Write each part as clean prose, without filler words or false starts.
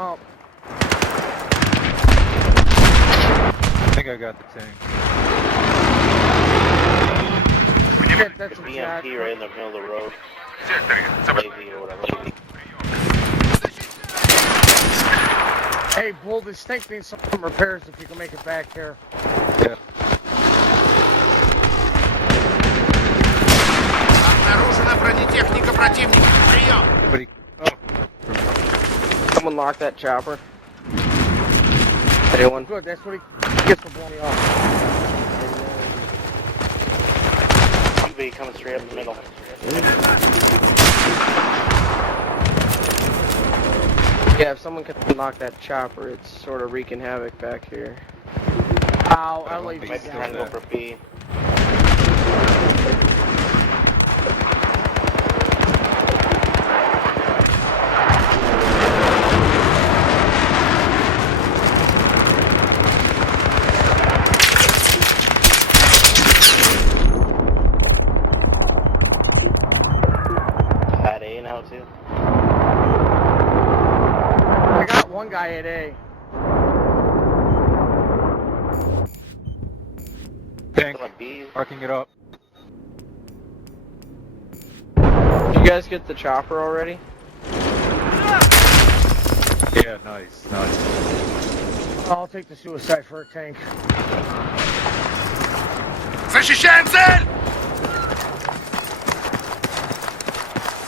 up. I think I got the tank. Shit, that's a jack. BMP right in the middle of the road. Lazy or whatever. Hey, Bull, this tank needs some repairs if you can make it back here. Yeah. Обнаружена бронетехника противника. Прием! Anybody? Oh. Someone lock that chopper. Anyone? Good, that's what he gets for blowing me off. UV coming straight up the middle. Yeah, if someone can knock that chopper, it's sort of wreaking havoc back here. Ow, I laid Might be trying to go for B. At A now too. I got one guy at A. Tank. Still at B. Parking it up. Did you guys get the chopper already? Yeah, nice, nice. I'll take the suicide for a tank. Защищаем цель!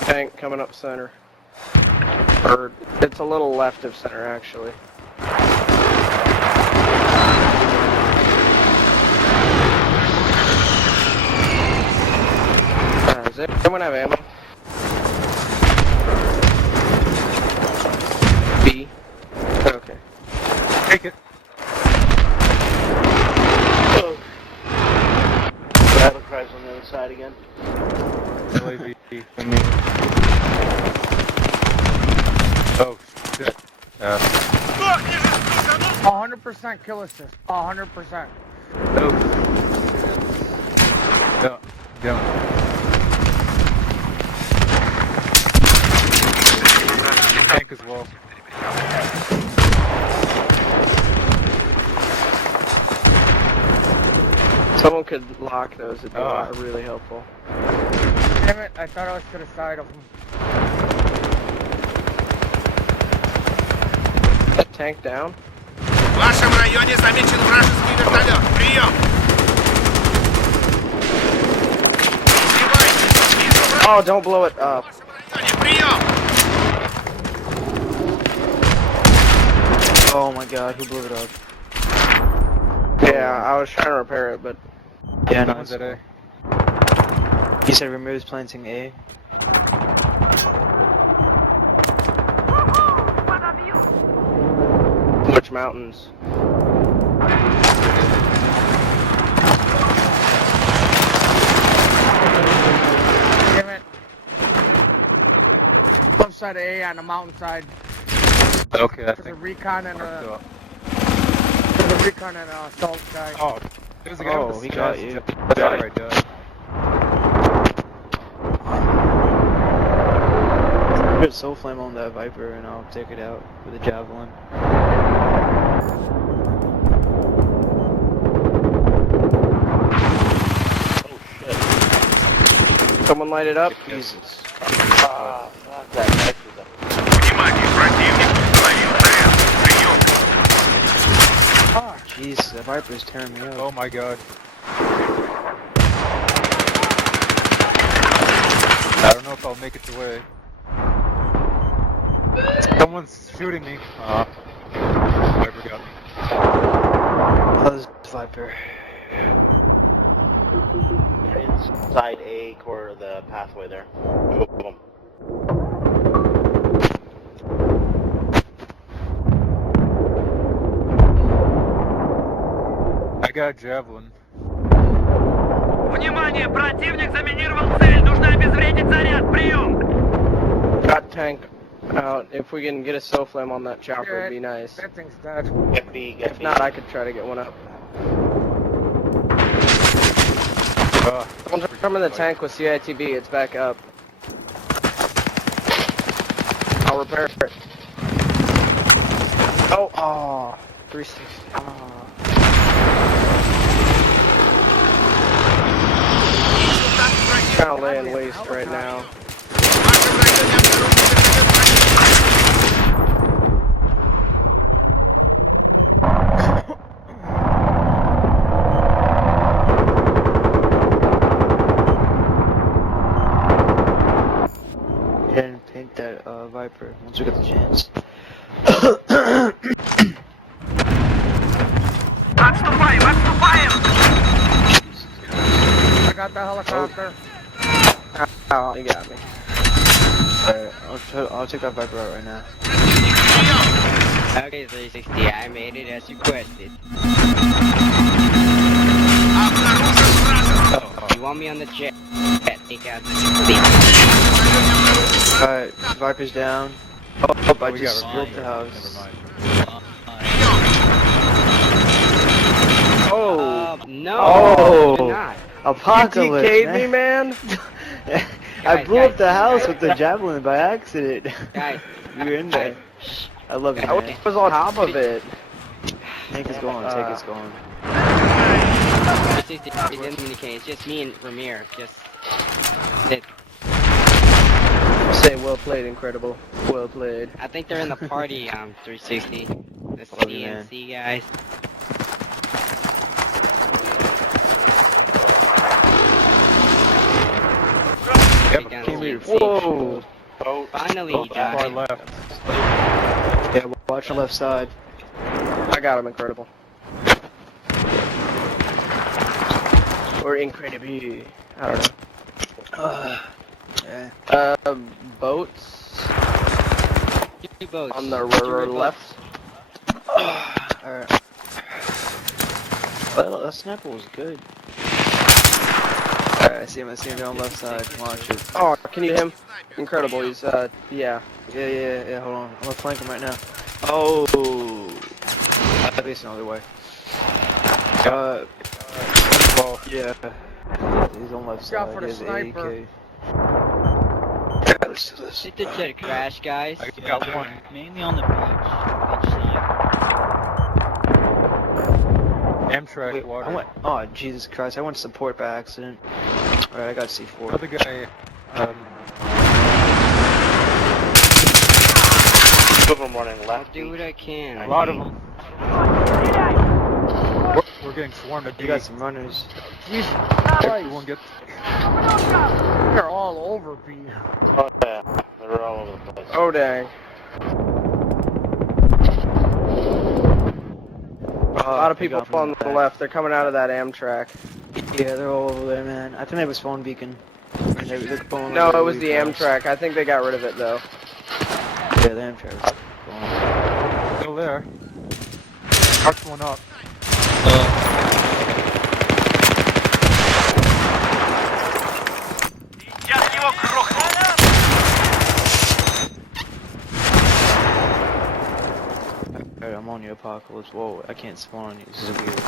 Tank coming up center. Or, it's a little left of center, actually. Does anyone have ammo? B. Okay. Take it. Battle cries on the other side again. LAV. Oh, shit. 100% kill assist. 100%. Oh. Yeah. Yeah. Tank as well. Someone could lock those, it'd be really helpful. Damn it, I thought I was to the side of him. That tank down? В вашем районе замечен вражеский вертолет. Прием! Oh, don't blow it up. В вашем районе. Прием! Oh my god, who blew it up? Yeah, I was trying to repair it, but... Yeah, no, One's at A. he said removes planting A. Which mountains? Damn it. Left side of A on the mountainside. Okay, I There's a think. recon and Marked a... up. There's a recon and a assault guy. Oh, there's a guy Oh, with the he got chest. you. Yeah, right there. Put soul flame on that Viper and I'll take it out with a javelin. Oh shit. Someone light it up? Jesus. Ah, fuck that. Nice with them. Внимание, противник установил заряд. Прием! Ah, Jeez, that Viper's tearing me up. Oh my god. I don't know if I'll make it to A. Someone's shooting me. Whoever got me. That was Viper. Inside A corner of the pathway there. Two of them. I got a javelin. Внимание, противник заминировал цель. Нужно обезвредить заряд. Прием! Got tank out. If we can get a soul flame on that chopper, it'd be nice. that thing's dead. Get B, get If B. not, I could try to get one up. Someone's coming in the tank with CITB, it's back up. I'll repair it. Oh, 360. Oh. Kind of laying waste right now. And paint that Viper once we get the chance. Отступаем, отступаем! I got the helicopter. Oh, he got me. Alright, I'll take that Viper out right now. Okay, 360, I made it as requested. You want me on the jet? Take out the Alright, Viper's down. Oh, I just broke the house. Never mind. Oh, no, Oh. you're not. Apocalypse, you TK'd me, man. I blew up the house with the javelin by accident. Guys, You were in there. I love you, I man. was on top of it. Tank is going, tank is going. 360, it didn't communicate, it's just me and Ramir, just... It, Say well played, incredible. Well played. I think they're in the party, 360. The Love you, man. CNC guys. Take down the CNC. Whoa. Boat. Finally, Oh, you far died. left. Yeah, watch the left side. I got him, incredible. Or incredible. I don't know. Yeah. Boats Two boats. on the Two left. Alright. Well, that sniper was good. Alright, I see him on the left side. Watch it. Oh, can you hit him? Incredible. He's yeah. Yeah, hold on. I'm gonna flank him right now. Oh! I'm facing the other way. Well, Yeah. He's on left Watch out side. for the He has an sniper. AK. Yeah, let's do this. Did the jet crash, guys? I got one. Mainly on the beach side. Amtrak Wait, water. I went. Oh, Jesus Christ! I went support by accident. Alright, I got C4. Another guy. Two of them running I'll left. do what I can. A lot of them. We're getting swarmed at You B. got some runners. Jesus Everyone Christ. gets. They're all over B. Oh yeah, they're all over the place. Oh dang. A lot of people on the left. They're coming out of that Amtrak. Yeah, they're all over there, man. I think they have a spawn beacon. They're going No, over it was really the fast. Amtrak. I think they got rid of it though. Yeah, the Amtrak. Still there. Marked one up. Сейчас его грохну! Alright, I'm on you, Apocalypse. Whoa, I can't spawn on you. This is weird.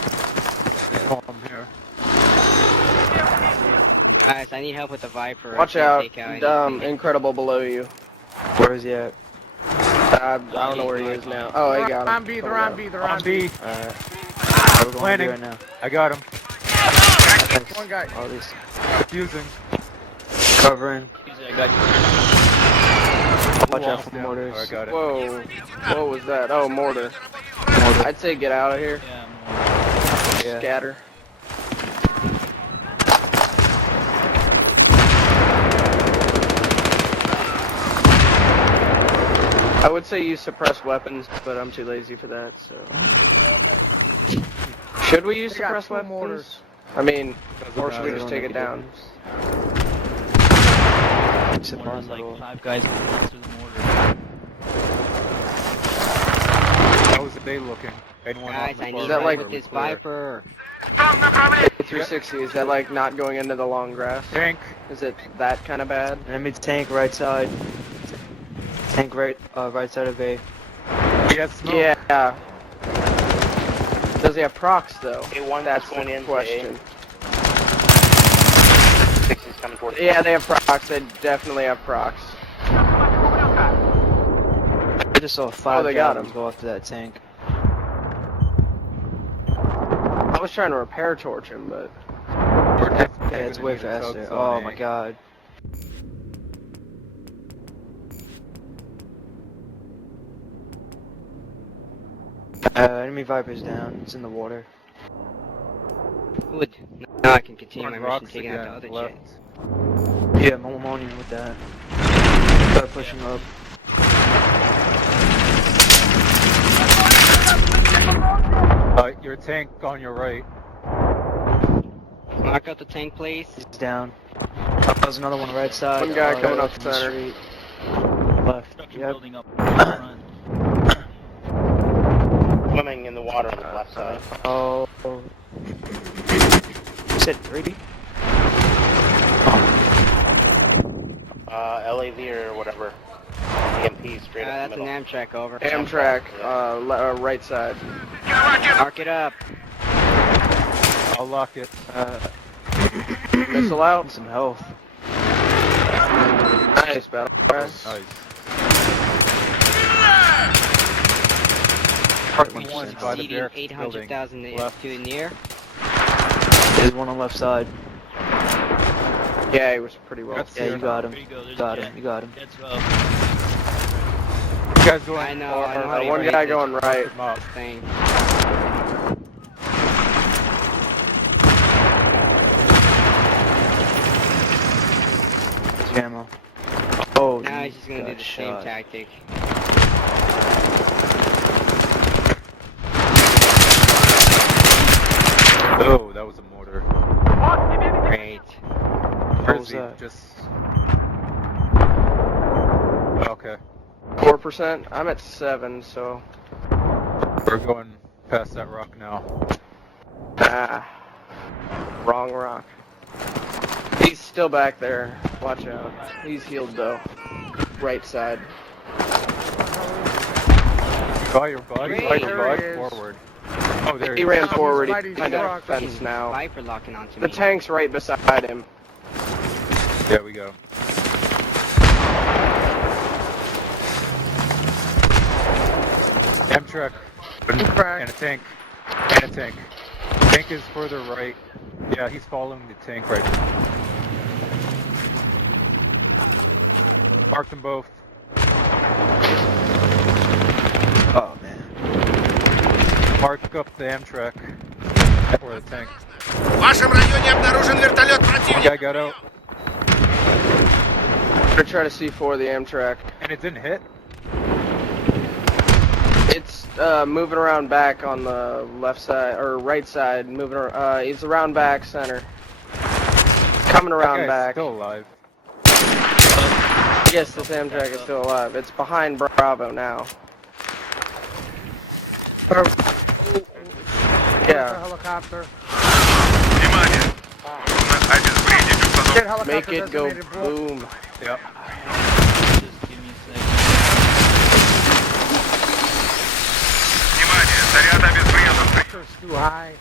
Oh, I'm here. Guys, I need help with the Viper. Watch I can't out. take out anything. Incredible below you. Where is he at? I don't know where he is now. Oh, he got him. On B, they're on B, they're On on B. B. Alright. We're going Planning. right now. I got him. Thanks. One guy. All these Defusing. covering. I got Watch Who out else for down? mortars. Oh, I got it. Whoa. What was that? Oh, mortar. I'd say get out of here. Yeah. Scatter. I would say use suppressed weapons, but I'm too lazy for that, so. Should we use They got suppressed two weapons? mortars. I mean, Doesn't or should we matter. just take it down? There's like 5 guys through the mortar. How was the day looking? Anyone Guys, off the I far need that help right like- with or this clear? Viper. 360, is that like not going into the long grass? Tank. Is it that kind of bad? Enemy tank right side. Tank right side of A. Yes, smoke. Yeah. Does he have procs though? A1 That's going the in. question. 6 is coming towards. Yeah, they have procs. They definitely have procs. just saw 5 they got gallons him. go off to that tank. I was trying to repair torch him, but Yeah, it's way faster. Oh my god. Enemy Viper's down. It's in the water. Good. Now I can continue my On mission rocks taking again, out the other left. jets. Yeah, I'm on you with that. Start pushing up. Your tank on your right. Knock out the tank, please. He's down. There's another one right side. one guy coming right up in the center. street. Left. Construction Yep. building up in front. Swimming in the water on the left side. Oh. You said 3D? LAV or whatever. EMP straight up That's the an middle. Amtrak over. Amtrak, right side. Mark it up. I'll lock it. Missile out. Need some health. Nice battle. Nice. Parking one by the Exceeding barracks building. 800,000 Left. to the near. There's one on the left side. Yeah, he was pretty well. That's Yeah, you got him. There you go. There's You got a him. jet. You got him. Jet's up. You guys going? I know how to One erase guy this going right. Him up. thing. There's your ammo. Oh, Now you he's just gonna do got the shot. same tactic. Oh, that was a mortar. Great. Where was is he? that? Just. Okay. 4%. I'm at 7, so. We're going past that rock now. Ah. Wrong rock. He's still back there. Watch out. He's healed though. Right side. By your bud. Great. By your There bud. he is. Forward. Oh, there He is. ran He's forward. He fighting kind the of rock. fence now. Viper locking onto The me. tank's right beside him. There we go. Amtrak. And a tank. And a tank. Tank is further right. Yeah, he's following the tank right now. Marked them both. Oh, man. Mark up the Amtrak. Or the tank. В вашем районе обнаружен вертолет One противника. guy got out. I'm gonna try to C4 the Amtrak. And it didn't hit. It's moving around back on the left side or right side. Moving. It's around back center. Coming around That guy's back. still alive. Yes, this Amtrak is still alive. It's behind Bravo now. Yeah. Helicopter. Внимание! Обезвредить установку. Get helicopter Make it go designated, bro. boom. Yep. Just give me a second. Внимание! Заряд обезврежен. Helicopter's too high.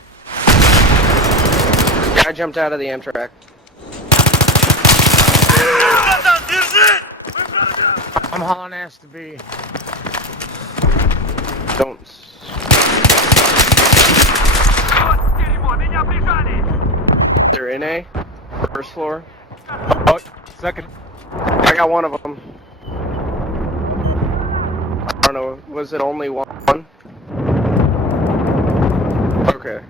I jumped out of the Amtrak. I'm hauling ass to be. Don't. Дерьмо, меня прижали! They're in A. First floor. Oh, second. I got one of them. I don't know. Was it only one? Okay.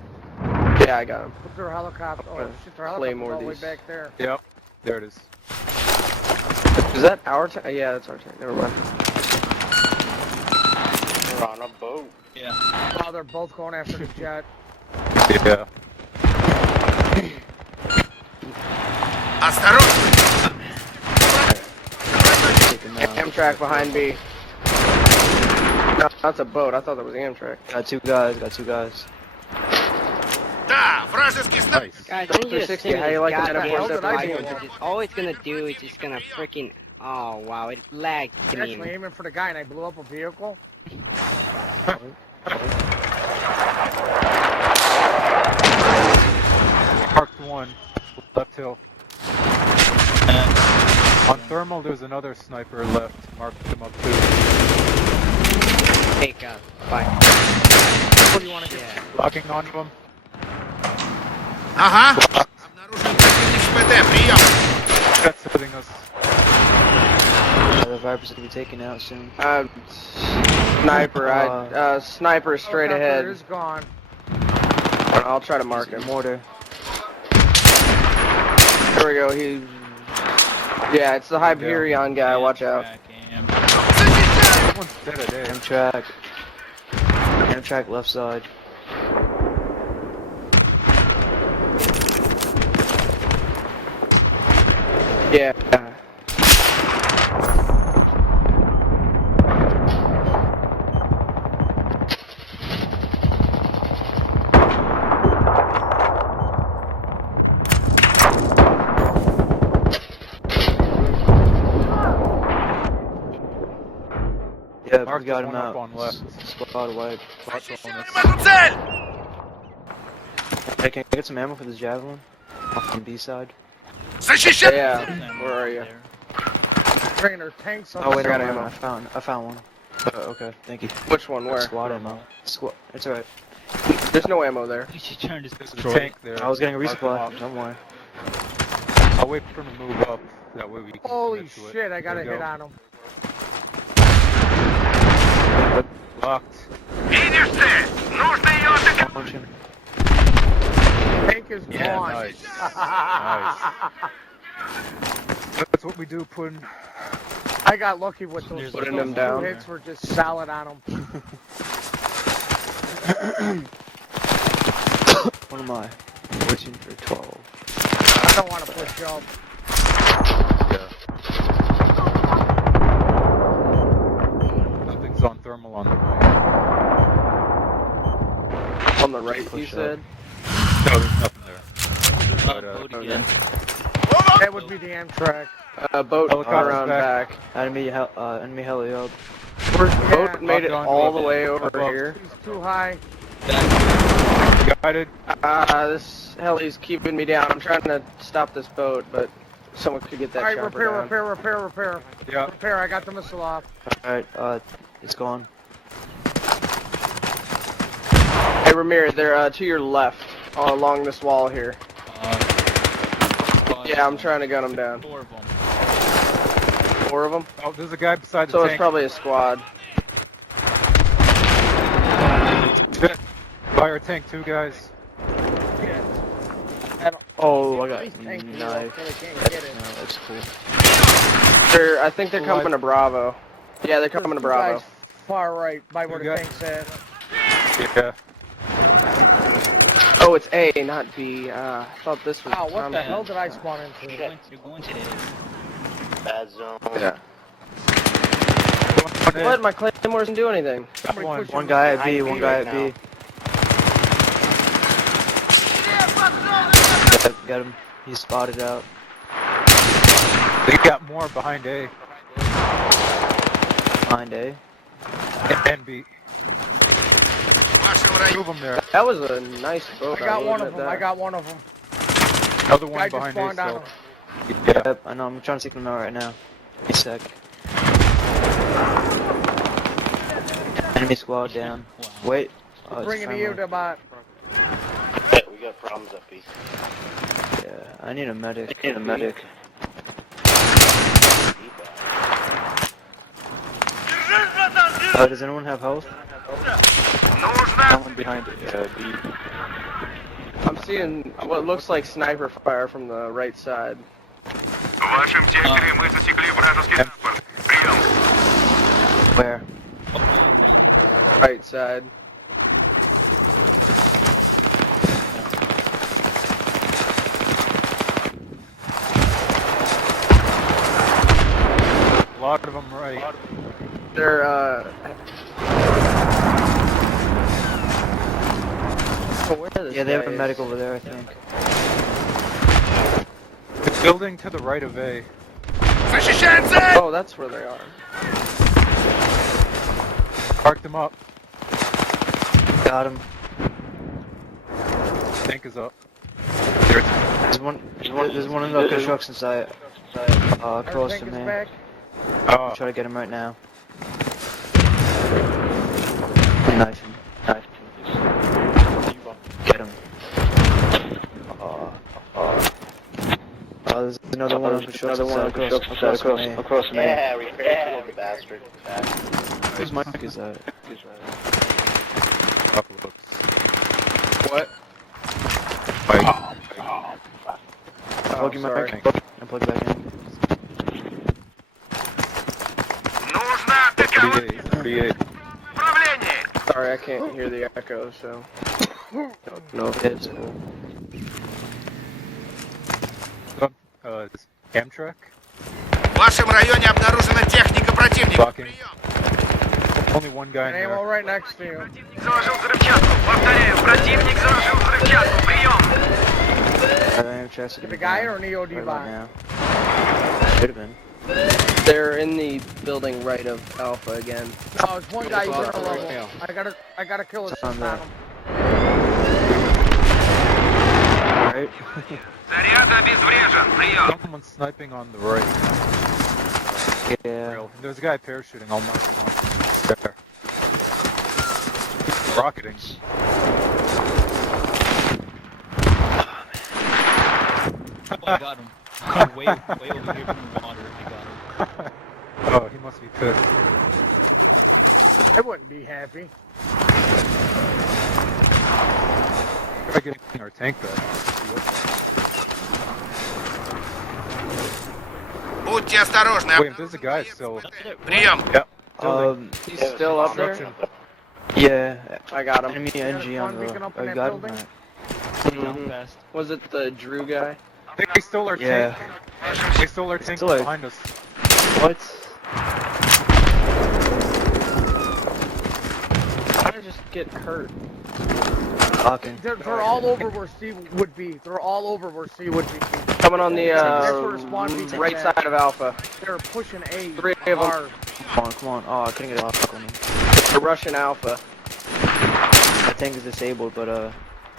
Yeah, I got him. What's their helicopter? Oh shit, their Claymore helicopter's all the way these. back there. Yep. There it is. Is that our tank? Yeah, that's our tank. Never mind. We're on a boat. Yeah. Oh, they're both going after the jet. Yeah. Осторожно! Taking that. Amtrak behind B. No, that's a boat. I thought that was the Amtrak. Got two guys. Got two guys. Да, вражеский снайпер! Nice. Guys, I need you to 360, send me how you this like that goddamn F1 Viper, F1? which is all it's gonna do is just gonna freaking. Oh wow, it lagged I to was actually me. aiming for the guy and I blew up a vehicle. Marked one. Left hill. On thermal, there's another sniper left. Marked him up too. take fire. What do you want to do? Yeah. Locking onto him. Ага. Обнаружен противник с ПТ. Прием. That's hitting us. The Viper's gonna be taken out soon. Sniper, sniper straight Helicopter ahead. is gone. I'll try to mark him. Mortar. There we go. Yeah, it's the Hyperion guy. Watch out. Everyone's dead a day. Amtrak. Amtrak left side. Yeah. Yeah, Mark we got just him one up out. on left. Squad wide. Защищаем эту цель! Hey, can I get some ammo for this javelin? On B side. Защищаем! Yeah. Where are you? Trainer tanks on Oh the wait, got no, ammo. I found one. Okay, thank you. Which one? Where? Squad ammo. Squad. It's alright. There's no ammo there. We should turn this There's a destroy. tank there. I was getting a Mark him resupply. up. Don't worry. I'll wait for him to move up. That way we can. Holy commit to it. shit, I got a There we hit go. on him. Locked. Видишь цель? Нужно ее атаковать. Punch him. Tank is Yeah, gone. nice. That's what we do, Puddin. I got lucky with those. Putting those them two down. hits were just solid on him. What am I? 14 for 12. I don't want to push up. Yeah. Nothing's on thermal on the right. On the right, you Push said? No, there's nothing there. But, Load again. That would be the Amtrak. Boat Helicopter's around back. back. Enemy heli up. Boat made it Locked on, all the above. way over Above. here. He's too high. Guided. This heli's keeping me down. I'm trying to stop this boat, but someone could get that Alright, chopper repair, down. repair. Yeah. Repair, I got the missile off. Alright, it's gone. Hey, Ramir, they're to your left, along this wall here. Yeah, I'm trying to gun them down. 4 of them. 4 of them? Oh, there's a guy beside the So tank. it's probably a squad. Hit. Fire tank, 2 guys. Oh, I got These tanks knife. so they can't get it. No, that's cool. I think they're coming to Bravo. Yeah, they're coming to Two Bravo. guys far right, by where the Okay. tank's at. Yeah. Oh, it's A, not B. I thought this was. Oh, what the hell did I spawn into? You're going to the Bad zone. Yeah. One What? in. My Claymore doesn't do anything. Somebody One. push One him. guy at B, Behind one me guy right at B. Got him. He's spotted out. They got more behind A Behind A. and B. Ваши 2 враги. of them there. That was a nice boat. I got will one admit of them. that. I got one of them. Another one Guy just behind A spawned on still. him. Yeah. Yep, I know, I'm trying to take him out right now. A sec. Enemy squad down. Wait. Oh, it's Bringing friendly. you to about. Yeah, we got problems up east. Yeah, I need a medic. Does anyone have health? Someone behind B. I'm seeing what looks like sniper fire from the right side. В вашем секторе мы засекли вражеский транспорт. Прием. Where? Right side. A lot of them right. They're Oh, where this Yeah, they have guy a is. medic over there, I think. The building to the right of A. Защищаем цель! Oh, that's where they are. Park them up. Got him. Tank is up. There's one in the construction site. Close to Tank me. is back. I'll try to get him right now. Knife him. Get him. There's another one on the short side across the main. Yeah, repair the bastard. Whose mic is that? Couple of looks. What? Plug your sorry. mic. And plug back in. Нужно атаковать 38. управление. Sorry, I can't hear the echo, so. No, it's cool. This Amtrak. В вашем районе обнаружена техника противника. Fucking. Only one guy in An ammo there. right next to you. Заложил взрывчатку. Повторяю, противник заложил взрывчатку. Прием. I am chest The guy or an EOD right buy? now. Could have been. They're in the building right of Alpha again. Oh, it's one guy. He's in a level. I gotta kill his It's on on there. him. Right? Заряд обезврежен. Прием. Someone's sniping on the right. Yeah. Real. There's a guy parachuting. I'll mark him off. There. Rocketing. Oh, I got him. Way over here from the water. I got him. Oh, he must be pissed. I wouldn't be happy. Try getting our tank back. Будьте осторожны. Wait, there's a guy still. Прием. Yep. Building. He's still up there? Construction. Yeah. I got him. Enemy NG on Beacon the. up in I that got him. building? Alright. Fast. Was it the Drew guy? I think they stole our Yeah. tank. They stole our tank Still a- behind us. What? How did I just get hurt? Fucking. They're all over where C would be. They're all over where C would be. Coming on the That's where spawn beacon right is at. side of Alpha. They're pushing A. Three of them. hard. Come on. Oh, I couldn't get off on him. They're rushing Alpha. That tank is disabled, but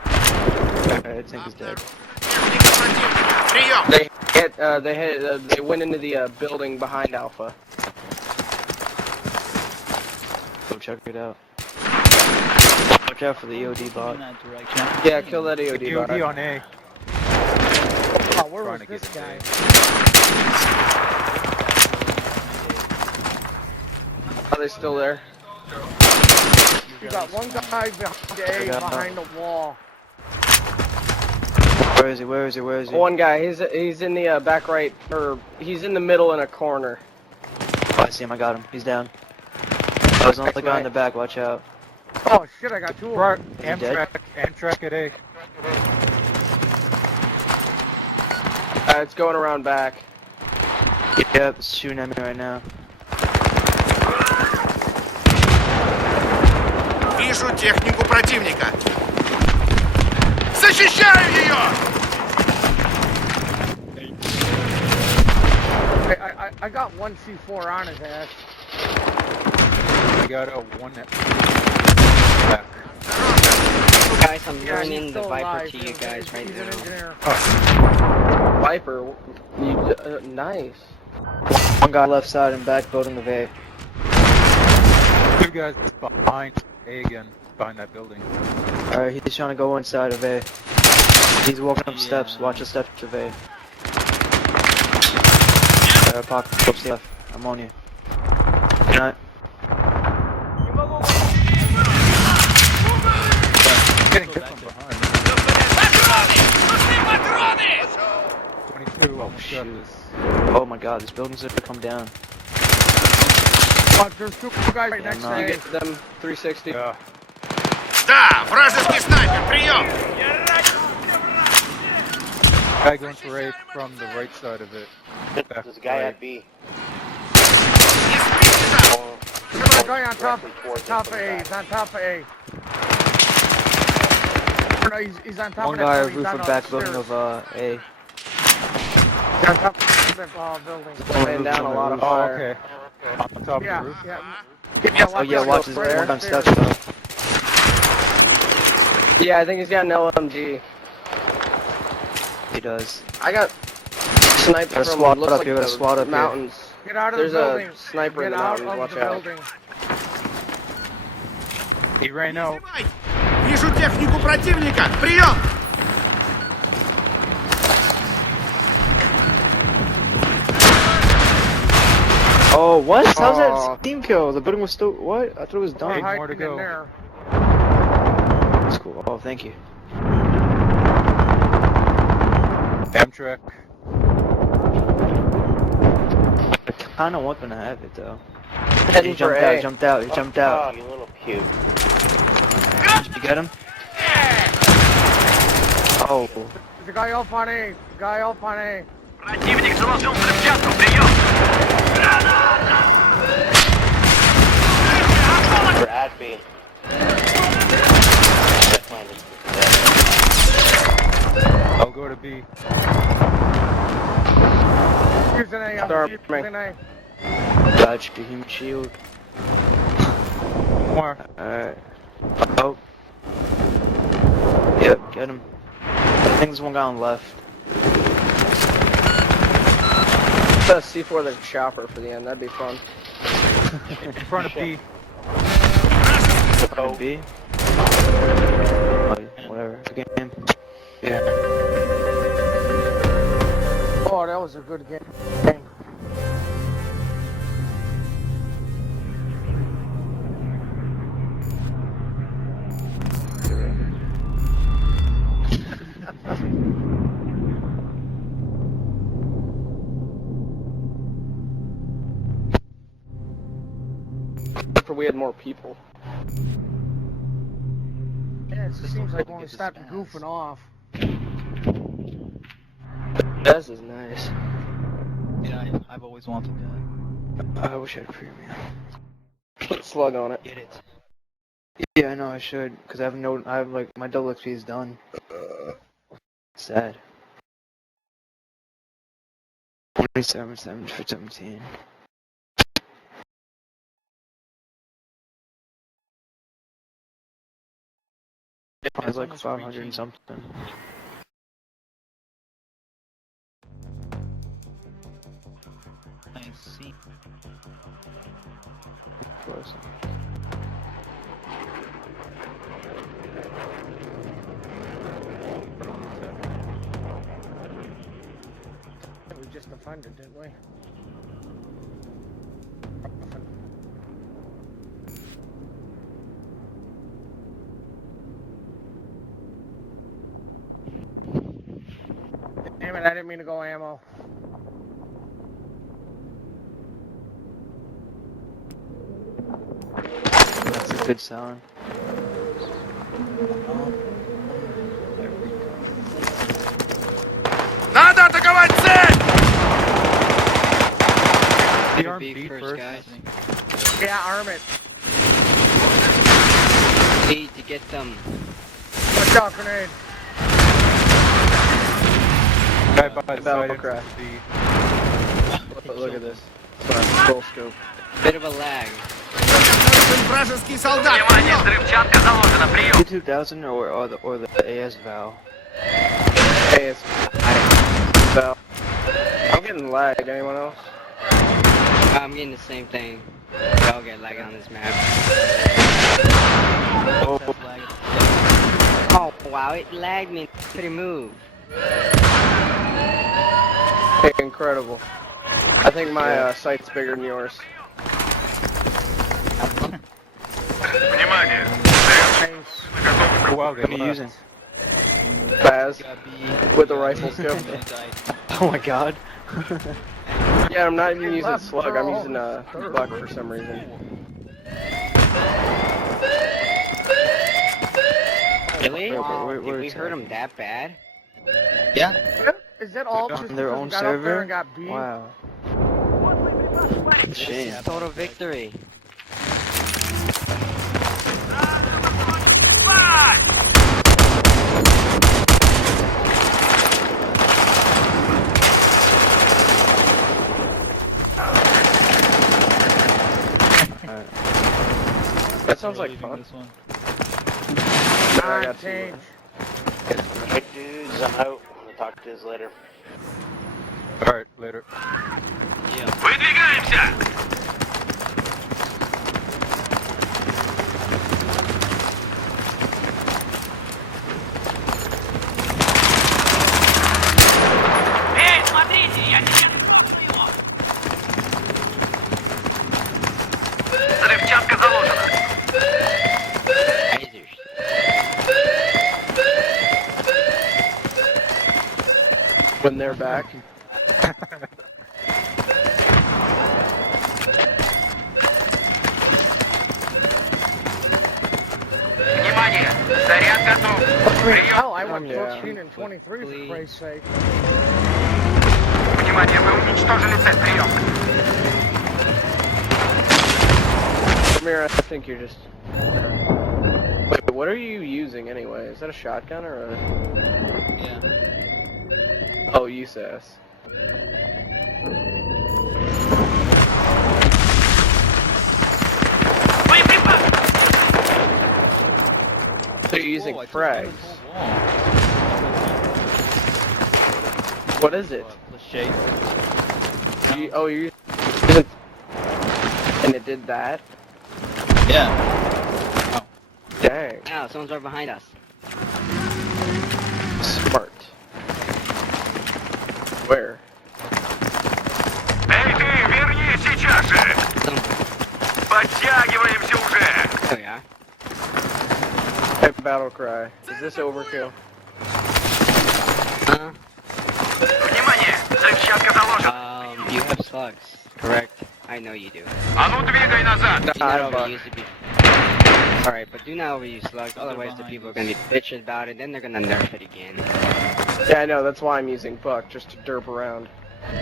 that tank is dead. Техника противника. Прием. They went into the building behind Alpha. Go check it out. Watch out for the EOD In bot. that direction. Yeah, kill that EOD EOD bot. on A. Oh, where was Trying to this get guy? in Are they still there? You got one guy behind A, behind the wall. Where is he? One guy. He's in the back right, or he's in the middle in a corner. Oh, I see him. I got him. He's down. Oh, there's another guy in the back. Watch out. Oh shit, I got two of Right. them. Amtrak at A. It's going around back. Yep, it's shooting at me right now. Вижу технику противника. Защищаю ее! I got one C4 on his ass. I got a one back. Guys, I'm Yeah, turning he's the still Viper alive. to you guys right He's an now. engineer. Viper. Nice. One guy left side and back building of A. Two guys behind A again, behind that building. Alright, he's trying to go inside of A. He's walking up steps. Watch the steps of A. Pop, go left. I'm on you. Good night. Getting hit from behind. 22. Oh, shoot. Oh my god, this building's gonna come down. Oh, there's two guys right next no. to You A. get them 360. Yeah. Да, вражеский снайпер. Прием. Guy going for A from the right side of it. Back There's a guy right. at B. There's a guy on top of A. He's on top of A. No, he's on top One of that guy building. roof He's of on back upstairs. building of A. He's on top of that building. Laying down a lot of Oh, fire. okay. On top Yeah, of the roof. yeah. Oh yeah, watch his Where? one on steps though. Yeah, I think he's got an LMG. He does. I got sniped Got a from squad looks up like here, got a the squad up here. mountains. Get out of There's the a building. sniper in Get the out mountains. of Watch the out. building. He ran out. Вижу технику противника! Прием! Oh, what? How's Aw. that team kill? The building was still. What? I thought it was We're done. More to hiding go. in there. That's cool. Oh, thank you. Amtrak. I kinda want them to have it though. Heading He jumped for out, A. jumped out, he jumped out. Oh, you little puke. You get him? Oh. There's a guy off on A. The guy off on A. Противник заложил взрывчатку. Прием. We're at B. I'll go to B. Here's an A. Sorry, Here's an A. Dodge the human shield. More. Alright. Oh. Yep, get him. I think there's one guy on the left. Let's C4 the chopper for the end. That'd be fun. In front of B. Oh. B. Oh, whatever. It's a game. Yeah. Oh, that was a good game. If we had more people. Yeah, it seems like when we stopped goofing off. This is nice. Yeah, I've always wanted that. I wish I had a premium. Put slug on it. Get it. Yeah, I know I should, cause I have like my double XP is done. Sad. 27 for 17. I was like 500 and something. I see. Close. We just defended, didn't we? Damn it, I didn't mean to go ammo. That's a good sign. Надо атаковать цель! The arm B B first, first. guys. Yeah, arm it. B to get them. Watch out, grenade. Guy by the Battle side. crash. B. Look at this. Full scope. Bit of a lag. Вражеский солдат! Внимание, взрывчатка заложена. Прием. The 2000 or the AS Val. Hey, it's Val. I'm getting lag. Anyone else? I'm getting the same thing. We all get lag on this map. Oh, Oh wow, it lagged me. Couldn't move. Hey, incredible. I think my sight's bigger than yours. Внимание. Oh, wow, they what are you left. using? Baz Got B. with the rifle scope. Oh my god. Yeah, I'm not even using Left slug. I'm girl. using buck for some reason. Really? Wait, Did we hurt him that bad? Yeah. Is that all just On their because own we got up there server? and got beat? Wow. Shame. Total victory. That sounds like Leaving fun. this one. I got two. Change. Hey dudes, I'm out. I'm gonna talk to you later. Alright, later. Выдвигаемся. they're back. Внимание! Заряд готов! I mean, Прием! hell, I went Yeah. 14 and 23 for Christ's sake. Внимание, вы уничтожили цель! Прием! Amir, I think you're just... Wait, what are you using anyway? Is that a shotgun or a... Yeah. Oh, USAS. So you're using Whoa, I took frags. out the whole wall. What is it? What, cliché? Oh, you're using... And it did that? Yeah. Dang. Ow, someone's right behind us. Smart. Where? Эй ты, вернись сейчас же! Some... Подтягиваемся уже! There we are. Hey, battle cry. Is this overkill? Внимание! Взрывчатка заложена! You have slugs, correct? I know you do. А ну двигай назад! Do I not bug. overuse it. Alright, but do not overuse slugs, otherwise the people are gonna be bitching about it, then they're gonna nerf it again. Yeah, I know. That's why I'm using Buck, just to derp around.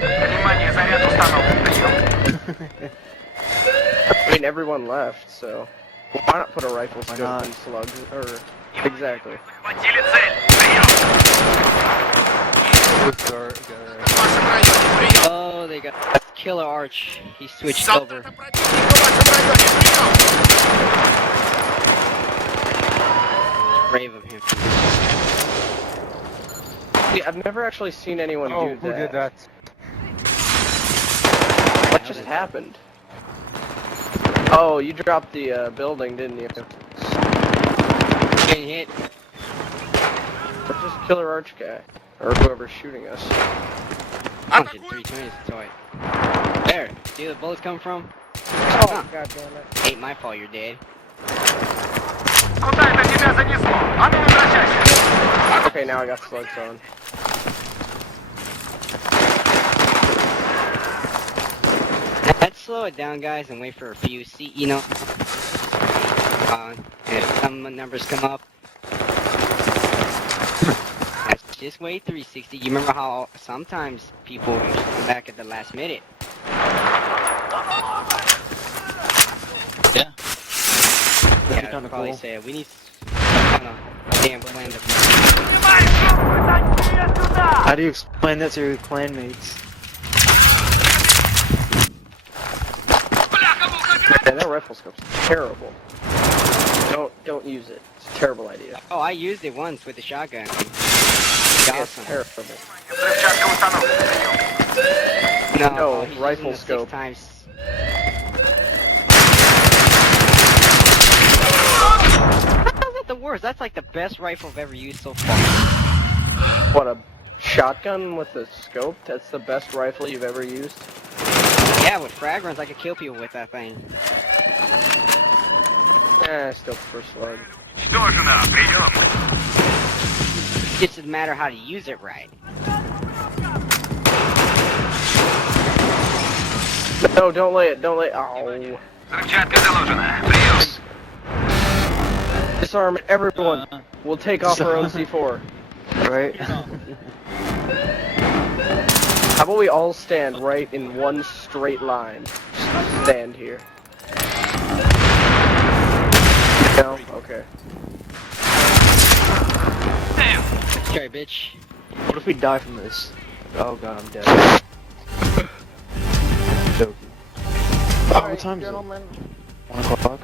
Внимание, заряд установлен! Прием! I mean, everyone left, so why not put a rifle scope not? in slugs? Or exactly. Захватили цель! Прием! вашем районе, прием! Oh, they got Killer Arch. He switched over. Солдаты противника в вашем районе, прием! Brave of him. See, I've never actually seen anyone Oh, do who that. did that? What just happened? Oh, you dropped the building, didn't you? Getting hit. Or just Killer Arch guy, or whoever's shooting us. Punch it 320 toy. There. See where the bullets come from? Oh, god damn it. Ain't my fault you're dead. Куда это тебя занесло? А ну возвращайся! Okay, now I got slugs on. Let's slow it down, guys, and wait for a few. See, you know, and if some numbers come up, let's just wait 360. You remember how sometimes people come back at the last minute? Yeah. Yeah, kinda probably cool. say we need kind of damn plan to. How do you explain that to your clanmates? Man, that rifle scope's terrible. Don't use it. It's a terrible idea. Oh, I used it once with the shotgun. It's It's awesome. terrible. Взрывчатка установлена! Прием! No, he's rifle using the scope. 6 times. How's that the worst? That's like the best rifle I've ever used so far. What, a shotgun with a scope? That's the best rifle you've ever used? Yeah, with frag runs, I could kill people with that thing. I still prefer slug. Уничтожено! Прием! It just doesn't matter how to use it right. No, don't lay it. Oh. Взрывчатка заложена! Прием! Disarm everyone. We'll take off our own C4. Right? How about we all stand right in one straight line? Just stand here. No? Okay. Scary bitch. What if we die from this? Oh god, I'm dead. Joking. Oh, what Alright, time is it? gentlemen. 1 o'clock?